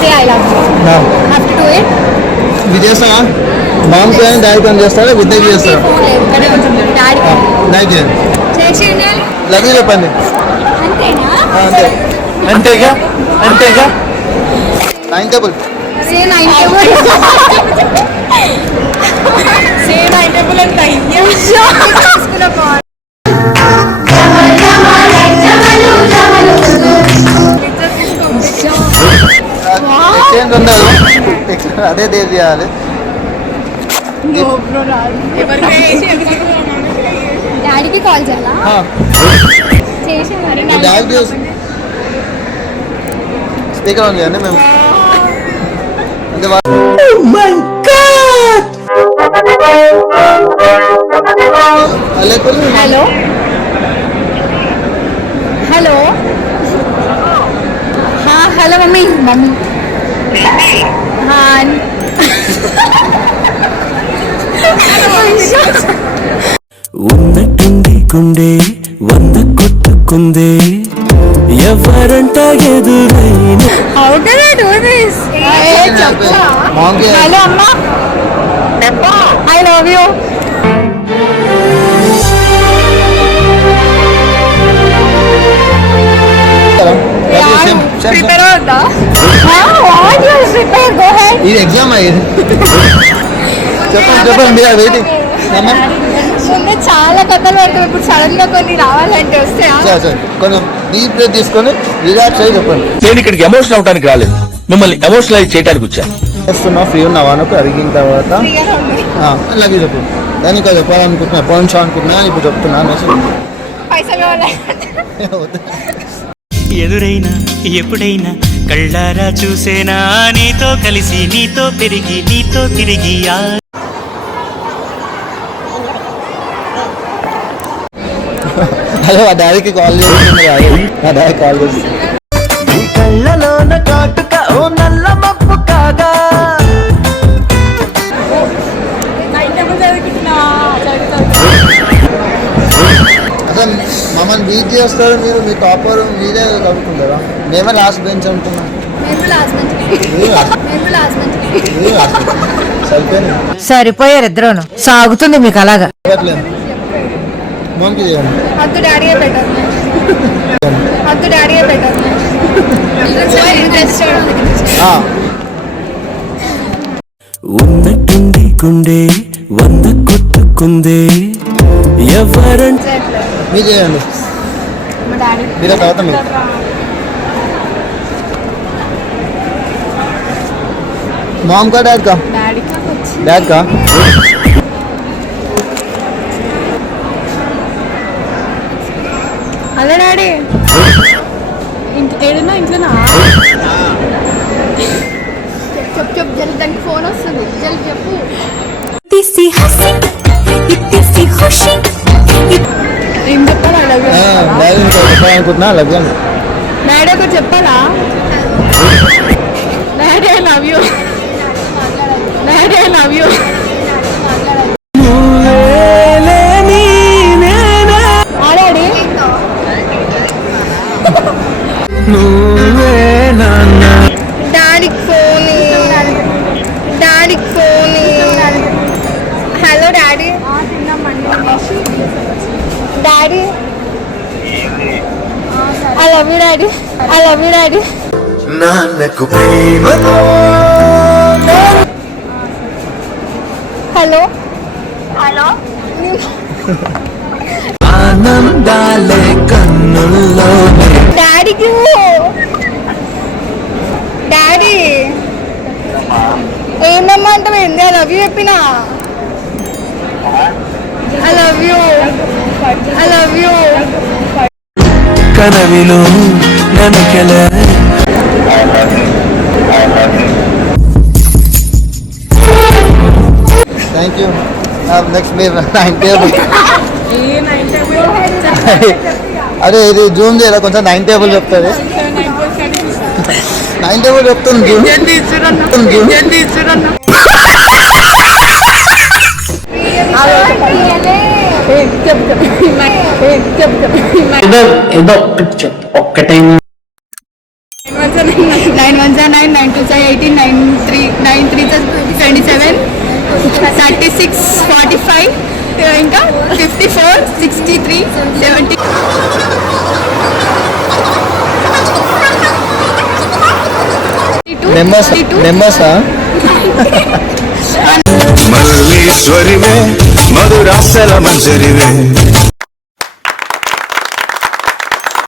Say I love you. Have to do it. ఇది చేస్తావా? Ma'am కి డాడీ పని చేస్తారా? గుడ్డకి చేస్తారా? డాడీ డాడీ చేసి లవ్ యూ చెప్పండి. అంతేనా? అంతే అంతేగా అంతేగా. 9 table. Say 9 table. Say 9 table and అయ్యో చేసుకున్న బాల్. ఎక్స్చేంజ్ ఉండదు, అదే దేర్ చేయాలి. డాడీకి కాల్ చేయాలా? చేసి డాడీ స్పీకర్ ఆన్ చేయండి మేము. అంటే hello hello hello mummy mummy ఉన్నట్టుండి గుండె 100 కొట్టుకుందే ఎవరంట ఎదురైన. How can I do this? Hello అమ్మా, I love you. ప్రిపేర్ అవుతా? What you prepare? Go ahead. ఇది ఎగ్జామ్ అయ్యేది. చెప్పండి మీరు వెయిటింగ్. ముందు చాలా కథలు పడతాం, ఇప్పుడు సడన్ గా కొన్ని రావాలంటే వస్తే సరే కొంచెం డీప్ బ్రీత్ తీసుకొని రిలాక్స్ అయ్యి చెప్పండి. నేను ఇక్కడికి ఎమోషనల్ అవడానికి రాలేదు, మిమ్మల్ని ఎమోషనలైజ్ చేయడానికి వచ్చాను. చేస్తున్నా ఫ్రీ ఉన్నావా అని అడిగిన తర్వాత అలాగే చెప్పు. దానికి చెప్పాలనుకుంటున్నా, పోయించా అనుకుంటున్నా, ఇప్పుడు చెప్తున్నా అనేసి. పైసలు ఎదురైనా ఎప్పుడైనా కళ్ళారా చూసేనా నీతో కలిసి నీతో పెరిగి నీతో తిరిగి. హలో, ఆ డాడీకి కాల్ చేస్తుంది. ఆ డాడీ కాల్ చేస్తుంది. కళ్ళలోన కాటుక ఓ నల్ల మప్పు కాగా. అసలు మమ్మల్ని బీట్ చేస్తారు మీరు, మీ టాపర్ మీరే కలుపుకుంటారా? మేమే లాస్ట్ బెంచ్ అనుకున్నాం. సరిపోయారు ఇద్దరును. సాగుతుంది మీకు అలాగా. మమ్మకి చేయండి. అద్దు డాడీయే బెటర్. అద్దు డాడీయే బెటర్. ఉన్నట్టుండి గుండె 100 కొట్టుకుందే ఎవరంట. మీరు చేయండి. మా డాడీ మీరు తర్వాత మీరు. మామ్ కా డాడ్ కా? డాడ్ కా? హలో డాడీ, ఏడున్నా ఇంట్లోనా? చెప్పు జల్ది, దానికి ఫోన్ వస్తుంది, జల్ది చెప్పు. ఏం చెప్పాలా? డాడీ చెప్పాలనుకుంటున్నా, అలాగే డాడీ ఒకటి చెప్పాలా? Daddy I love you. Daddy I love you. Daddy డాడీకి ఫోన్, డాడీకి phone. Hello daddy. Daddy I love you daddy. I love you daddy. Nannaku Prematho hello hello ఆనందాలే కన్నుల్లో. డాడీకి డాడీ ఏమమ్మా అంటే ఏంది? ఐ లవ్ యూ చెప్పినా. I love you. I love you. కనవిలో ననకెల. Thank you. నెక్స్ట్ మీరు 9 టేబుల్. అదే ఇది జూమ్ చేయరా కొంచెం. 9 టేబుల్ చెప్తుంది. 9 టేబుల్ చెప్తుంది జూమ్. ఏదో ఒక్కటే 9 1 9, 9 2 18, 9 3 27, 36, 45, ఇంకా 54, 63, 70. నెంబర్సా మల్లీశ్వరివే మధురాసల మంజరివే